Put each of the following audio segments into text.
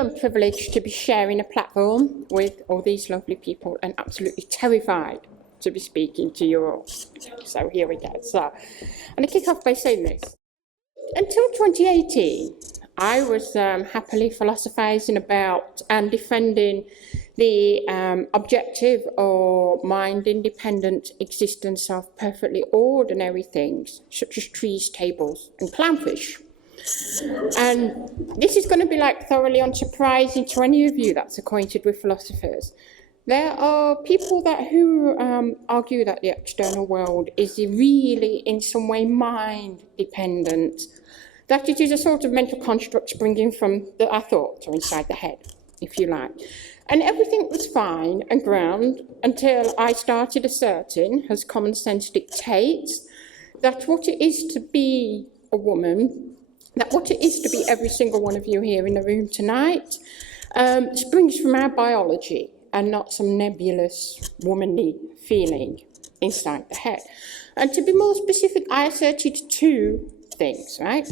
and privileged to be sharing a platform with all these lovely people and absolutely terrified to be speaking to you all. So here we go. So I'm going to kick off by saying this. Until 2018, I was happily philosophizing about and defending the objective or mind-independent existence of perfectly ordinary things, such as trees, tables, and clownfish. And this is going to be like thoroughly unsurprising to any of you that's acquainted with philosophers. There are people who argue that the external world is really in some way mind-dependent, that it is a sort of mental construct springing from our thoughts or inside the head, if you like. And everything was fine and grand until I started asserting, as common sense dictates, that what it is to be a woman, that what it is to be every single one of you here in the room tonight, springs from our biology and not some nebulous womanly feeling inside the head. And to be more specific, I asserted two things, right?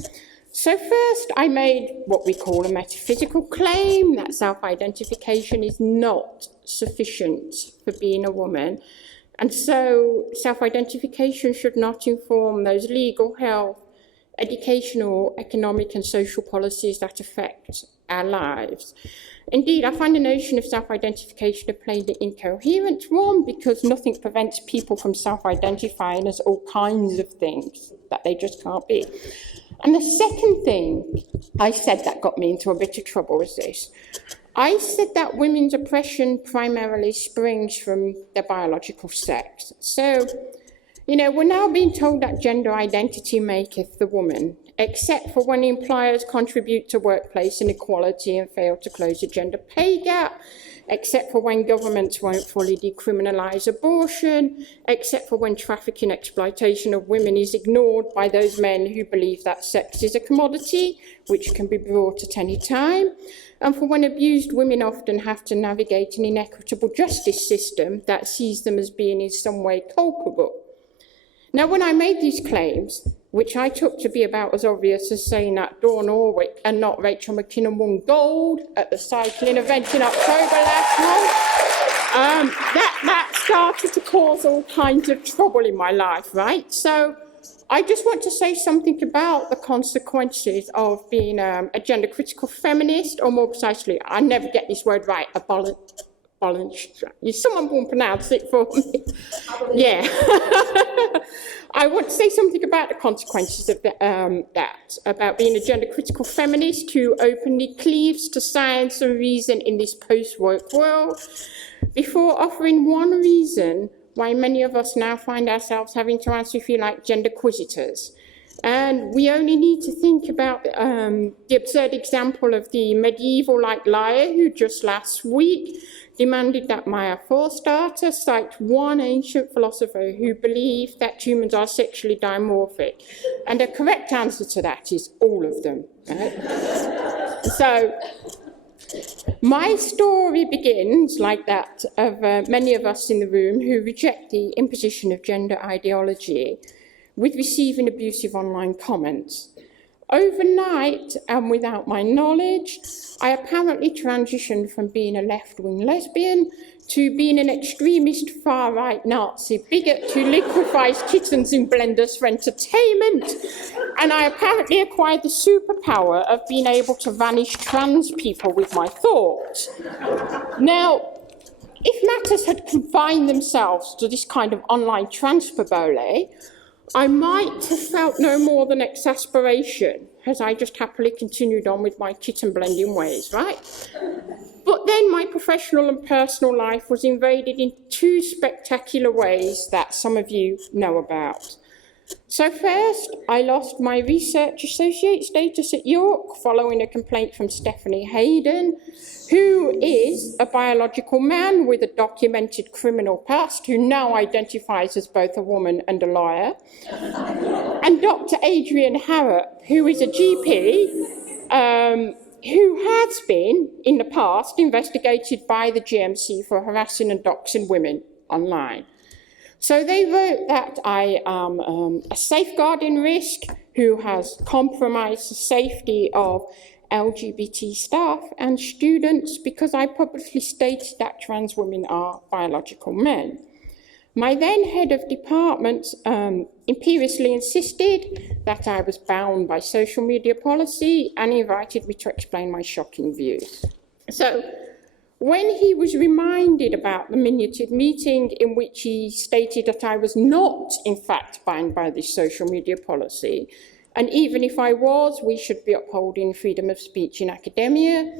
So first, I made what we call a metaphysical claim that self-identification is not sufficient for being a woman. And so self-identification should not inform those legal, health, educational, economic and social policies that affect our lives. Indeed, I find the notion of self-identification a plainly incoherent one because nothing prevents people from self-identifying as all kinds of things that they just can't be. And the second thing I said that got me into a bit of trouble was this. I said that women's oppression primarily springs from their biological sex. So, you know, we're now being told that gender identity maketh the woman, except for when employers contribute to workplace inequality and fail to close the gender pay gap, except for when governments won't fully decriminalise abortion, except for when trafficking exploitation of women is ignored by those men who believe that sex is a commodity, which can be bought at any time, and for when abused women often have to navigate an inequitable justice system that sees them as being in some way culpable. Now, when I made these claims, which I took to be about as obvious as saying that Dawn Orwick and not Rachel McKinnon won gold at the cycling event in October last month, that started to cause all kinds of trouble in my life, right? So I just want to say something about the consequences of being a gender-critical feminist, or more precisely, I never get this word right, someone won't pronounce it for me. Yeah. I want to say something about the consequences of about being a gender-critical feminist who openly cleaves to science and reason in this post-woke world, before offering one reason why many of us now find ourselves having to answer, if you like, gender-quisitors. And we only need to think about the absurd example of the medieval-like liar who just last week demanded that Maya Forstater cite one ancient philosopher who believed that humans are sexually dimorphic. And the correct answer to that is all of them. Right? So my story begins, like that of many of us in the room who reject the imposition of gender ideology, with receiving abusive online comments. Overnight, and without my knowledge, I apparently transitioned from being a left-wing lesbian to being an extremist far-right Nazi bigot who liquefies kittens in blenders for entertainment. And I apparently acquired the superpower of being able to vanish trans people with my thoughts. Now, if matters had confined themselves to this kind of online transpobole, I might have felt no more than exasperation as I just happily continued on with my kitten blending ways, right? But then my professional and personal life was invaded in two spectacular ways that some of you know about. So first, I lost my research associate status at York following a complaint from Stephanie Hayden, who is a biological man with a documented criminal past who now identifies as both a woman and a lawyer, and Dr. Adrian Harrop, who is a GP who has been, in the past, investigated by the GMC for harassing and doxing women online. So they wrote that I am a safeguarding risk who has compromised the safety of LGBT staff and students because I publicly stated that trans women are biological men. My then head of department imperiously insisted that I was bound by social media policy and invited me to explain my shocking views. So when he was reminded about the minuted meeting in which he stated that I was not, in fact, bound by this social media policy, and even if I was, we should be upholding freedom of speech in academia,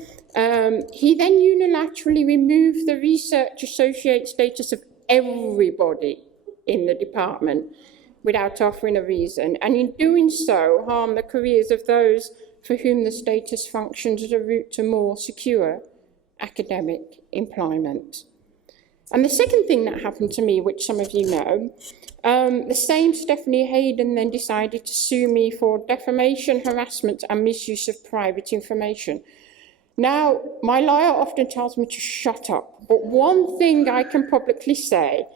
he then unilaterally removed the research associate status of everybody in the department without offering a reason, and in doing so harmed the careers of those for whom the status functions as a route to more secure academic employment. And the second thing that happened to me, which some of you know, the same Stephanie Hayden then decided to sue me for defamation, harassment and misuse of private information. Now, my lawyer often tells me to shut up, but one thing I can publicly say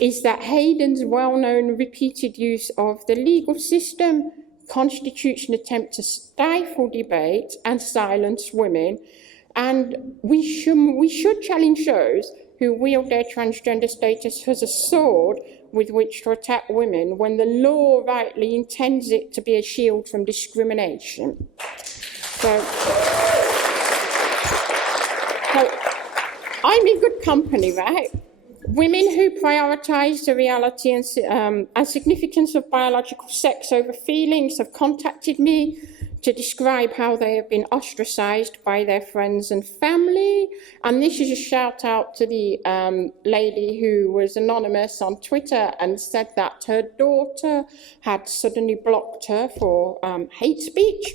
is that Hayden's well-known repeated use of the legal system constitutes an attempt to stifle debate and silence women, and we should challenge those who wield their transgender status as a sword with which to attack women when the law rightly intends it to be a shield from discrimination. So I'm in good company, right? Women who prioritise the reality and significance of biological sex over feelings have contacted me to describe how they have been ostracised by their friends and family. And this is a shout out to the lady who was anonymous on Twitter and said that her daughter had suddenly blocked her for hate speech.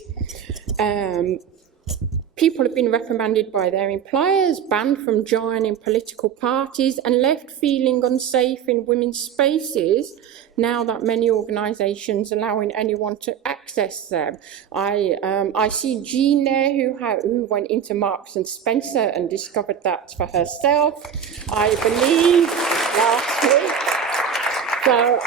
People have been reprimanded by their employers, banned from joining political parties, and left feeling unsafe in women's spaces now that many organisations allowing anyone to access them. I see Jean there who went into Marks and Spencer and discovered that for herself, I believe, last week. So,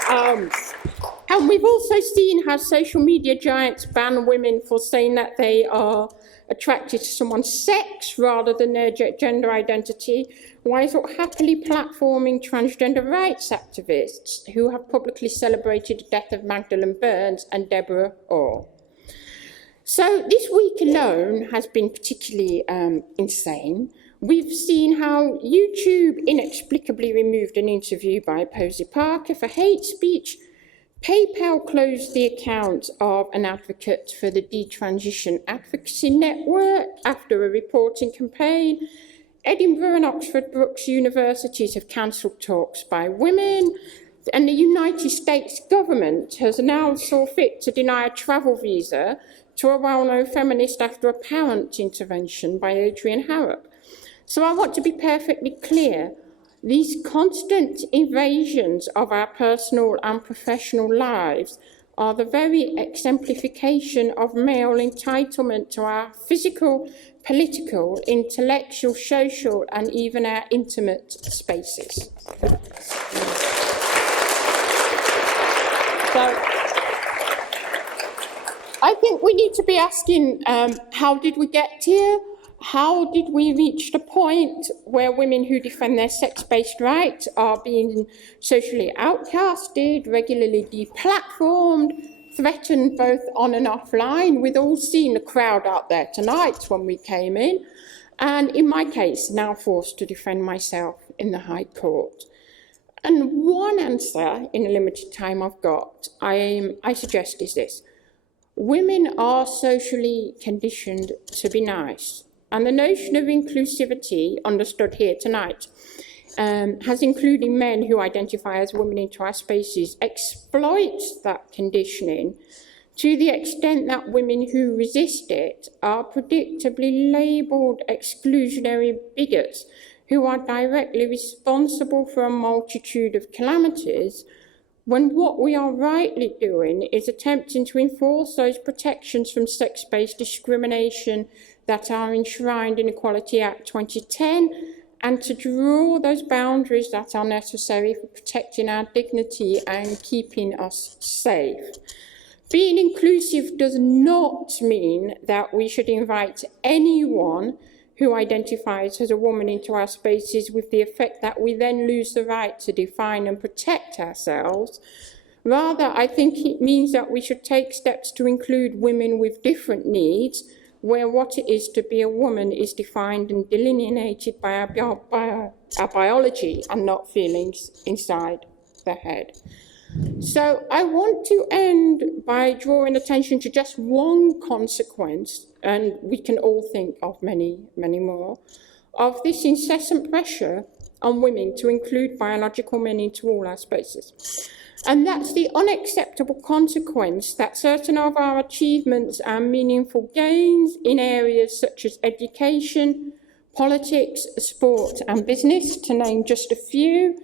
and we've also seen how social media giants ban women for saying that they are attracted to someone's sex rather than their gender identity, while happily platforming transgender rights activists who have publicly celebrated the death of Magdalene Burns and Deborah Orr. So this week alone has been particularly insane. We've seen how YouTube inexplicably removed an interview by Posey Parker for hate speech. PayPal closed the account of an advocate for the Detransition Advocacy Network after a reporting campaign. Edinburgh and Oxford Brookes universities have cancelled talks by women, and the United States government has now saw fit to deny a travel visa to a well-known feminist after apparent intervention by Adrian Harrop. So I want to be perfectly clear. These constant invasions of our personal and professional lives are the very exemplification of male entitlement to our physical, political, intellectual, social, and even our intimate spaces. So, I think we need to be asking, how did we get here? How did we reach the point where women who defend their sex-based rights are being socially outcasted, regularly deplatformed, threatened both on and offline? We've all seen the crowd out there tonight when we came in, and in my case, now forced to defend myself in the High Court. And one answer in the limited time I've got, I suggest is this. Women are socially conditioned to be nice. And the notion of inclusivity, understood here tonight, has including men who identify as women into our spaces, exploits that conditioning to the extent that women who resist it are predictably labelled exclusionary bigots who are directly responsible for a multitude of calamities, when what we are rightly doing is attempting to enforce those protections from sex-based discrimination that are enshrined in Equality Act 2010, and to draw those boundaries that are necessary for protecting our dignity and keeping us safe. Being inclusive does not mean that we should invite anyone who identifies as a woman into our spaces with the effect that we then lose the right to define and protect ourselves. Rather, I think it means that we should take steps to include women with different needs, where what it is to be a woman is defined and delineated by our biology and not feelings inside the head. So I want to end by drawing attention to just one consequence, and we can all think of many, many more, of this incessant pressure on women to include biological men into all our spaces. And that's the unacceptable consequence that certain of our achievements and meaningful gains in areas such as education, politics, sport and business, to name just a few,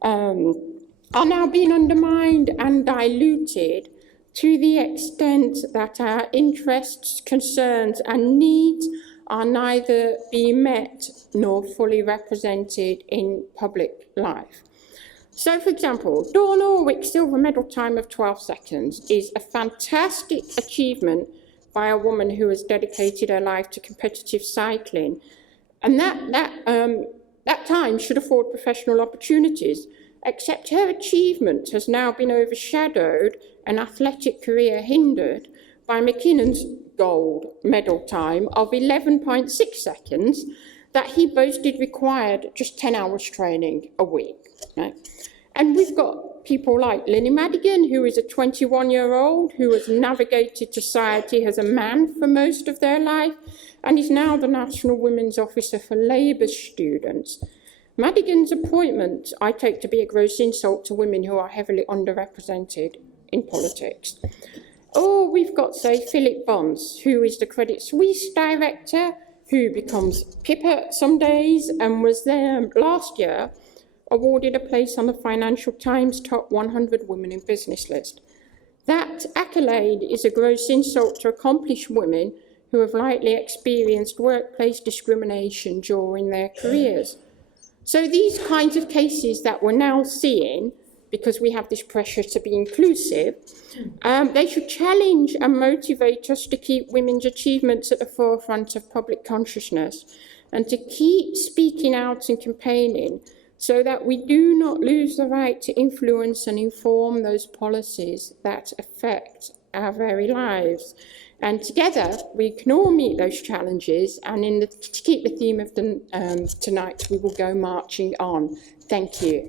are now being undermined and diluted to the extent that our interests, concerns and needs are neither being met nor fully represented in public life. So, for example, Dawn Orwick's silver medal time of 12 seconds is a fantastic achievement by a woman who has dedicated her life to competitive cycling. And that time should afford professional opportunities, except her achievement has now been overshadowed and athletic career hindered by McKinnon's gold medal time of 11.6 seconds that he boasted required just 10 hours training a week. Right? And we've got people like Lily Madigan, who is a 21-year-old who has navigated society as a man for most of their life and is now the National Women's Officer for Labour students. Madigan's appointment I take to be a gross insult to women who are heavily underrepresented in politics. Or we've got, say, Philip Bonds, who is the Credit Suisse director, who becomes Pippa some days and was there last year awarded a place on the Financial Times top 100 women in business list. That accolade is a gross insult to accomplished women who have likely experienced workplace discrimination during their careers. So these kinds of cases that we're now seeing, because we have this pressure to be inclusive, they should challenge and motivate us to keep women's achievements at the forefront of public consciousness and to keep speaking out and campaigning so that we do not lose the right to influence and inform those policies that affect our very lives. And together, we can all meet those challenges, and to keep the theme of tonight, we will go marching on. Thank you.